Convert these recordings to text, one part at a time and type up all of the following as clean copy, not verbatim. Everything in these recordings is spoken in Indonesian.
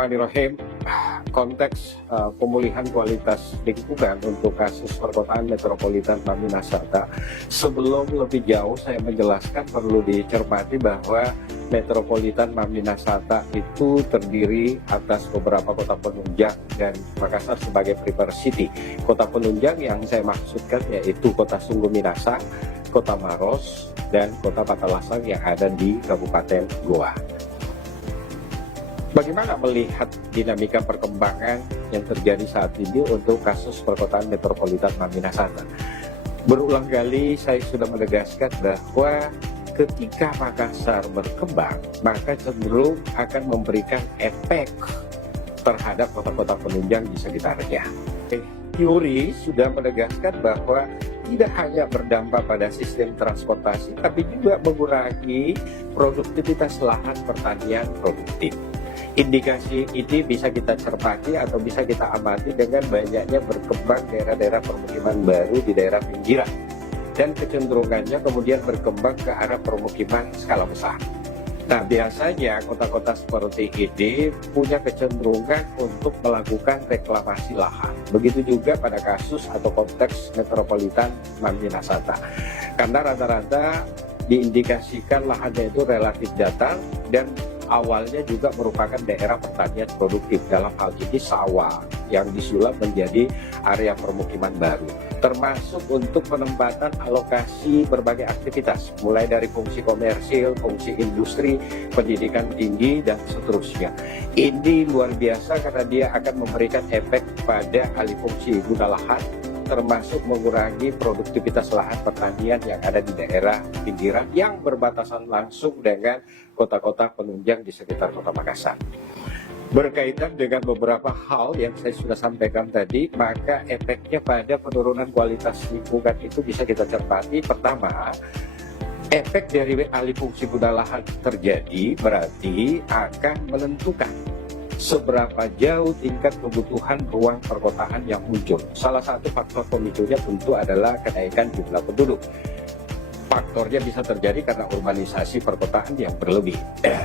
Bismillahirrahmanirrahim. Konteks pemulihan kualitas lingkungan untuk kasus perkotaan metropolitan Mami Nasata. Sebelum lebih jauh saya menjelaskan, perlu dicermati bahwa metropolitan Mami Nasata itu terdiri atas beberapa kota penunjang dan Makassar sebagai prefer city. Kota penunjang yang saya maksudkan yaitu kota Sungguh Minasa, kota Maros, dan kota Patalasang yang ada di Kabupaten Goa. Bagaimana melihat dinamika perkembangan yang terjadi saat ini untuk kasus perkotaan metropolitan Mami Nasata? Berulang kali saya sudah menegaskan bahwa ketika Makassar berkembang, maka cenderung akan memberikan efek terhadap kota-kota penunjang di sekitarnya. Teori sudah menegaskan bahwa tidak hanya berdampak pada sistem transportasi, tapi juga mengurangi produktivitas lahan pertanian produktif. Indikasi ini bisa kita cermati atau bisa kita amati dengan banyaknya berkembang daerah-daerah permukiman baru di daerah pinggiran, dan kecenderungannya kemudian berkembang ke arah permukiman skala besar. Nah, biasanya kota-kota seperti ini punya kecenderungan untuk melakukan reklamasi lahan. Begitu juga pada kasus atau konteks metropolitan Mami Nasata. Karena rata-rata diindikasikan lahannya itu relatif datar dan awalnya juga merupakan daerah pertanian produktif, dalam hal ini sawah yang disulap menjadi area permukiman baru, termasuk untuk penempatan alokasi berbagai aktivitas, mulai dari fungsi komersil, fungsi industri, pendidikan tinggi, dan seterusnya. Ini luar biasa karena dia akan memberikan efek pada alih fungsi guna lahan, termasuk mengurangi produktivitas lahan pertanian yang ada di daerah pinggiran yang berbatasan langsung dengan kota-kota penunjang di sekitar kota Makassar. Berkaitan dengan beberapa hal yang saya sudah sampaikan tadi, maka efeknya pada penurunan kualitas lingkungan itu bisa kita cermati. Pertama, efek dari alih fungsi guna lahan terjadi berarti akan menentukan seberapa jauh tingkat kebutuhan ruang perkotaan yang muncul. Salah satu faktor pemicunya tentu adalah kenaikan jumlah penduduk. Faktornya bisa terjadi karena urbanisasi perkotaan yang berlebih.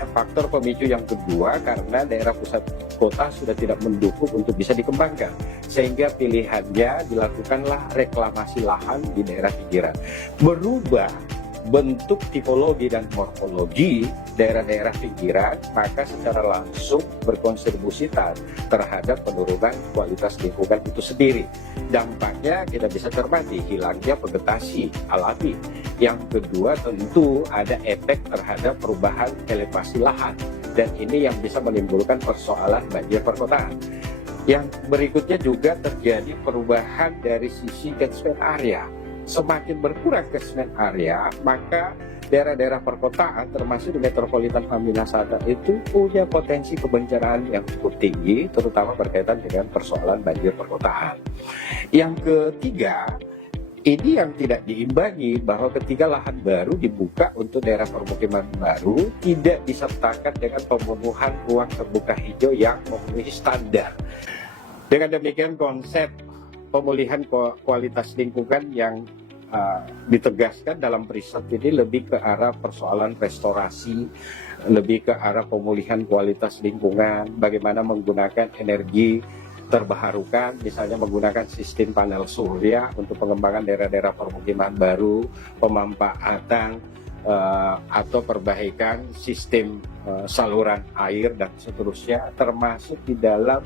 Faktor pemicu yang kedua karena daerah pusat kota sudah tidak mendukung untuk bisa dikembangkan, sehingga pilihannya dilakukanlah reklamasi lahan di daerah pinggiran. Berubah bentuk tipologi dan morfologi daerah-daerah pinggiran, maka secara langsung berkontribusi terhadap penurunan kualitas lingkungan itu sendiri. Dampaknya kita bisa cermati hilangnya vegetasi alami. Yang kedua tentu ada efek terhadap perubahan elevasi lahan, dan ini yang bisa menimbulkan persoalan banjir perkotaan. Yang berikutnya juga terjadi perubahan dari sisi catchment area. Semakin berkurang catchment area, maka daerah-daerah perkotaan termasuk di metropolitan Mami Nasata itu punya potensi kebencanaan yang cukup tinggi, terutama berkaitan dengan persoalan banjir perkotaan. Yang ketiga, ini yang tidak diimbangi bahwa ketika lahan baru dibuka untuk daerah permukiman baru, tidak disertakan dengan pemenuhan ruang terbuka hijau yang memenuhi standar. Dengan demikian konsep pemulihan kualitas lingkungan yang ditegaskan dalam riset ini lebih ke arah persoalan restorasi, lebih ke arah pemulihan kualitas lingkungan, bagaimana menggunakan energi terbarukan, misalnya menggunakan sistem panel surya untuk pengembangan daerah-daerah permukiman baru, pemanfaatan atau perbaikan sistem saluran air dan seterusnya, termasuk di dalam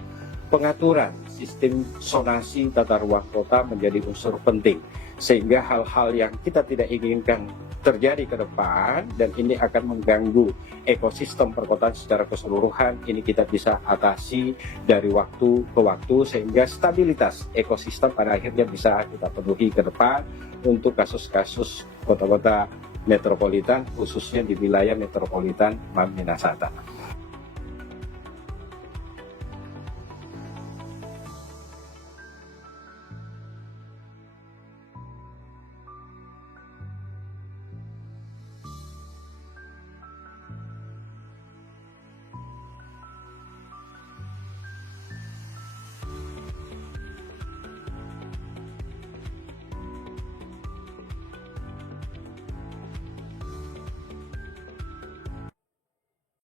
pengaturan sistem zonasi tata ruang kota menjadi unsur penting, sehingga hal-hal yang kita tidak inginkan terjadi ke depan dan ini akan mengganggu ekosistem perkotaan secara keseluruhan, ini kita bisa atasi dari waktu ke waktu sehingga stabilitas ekosistem pada akhirnya bisa kita penuhi ke depan untuk kasus-kasus kota-kota metropolitan, khususnya di wilayah metropolitan Mami Nasata.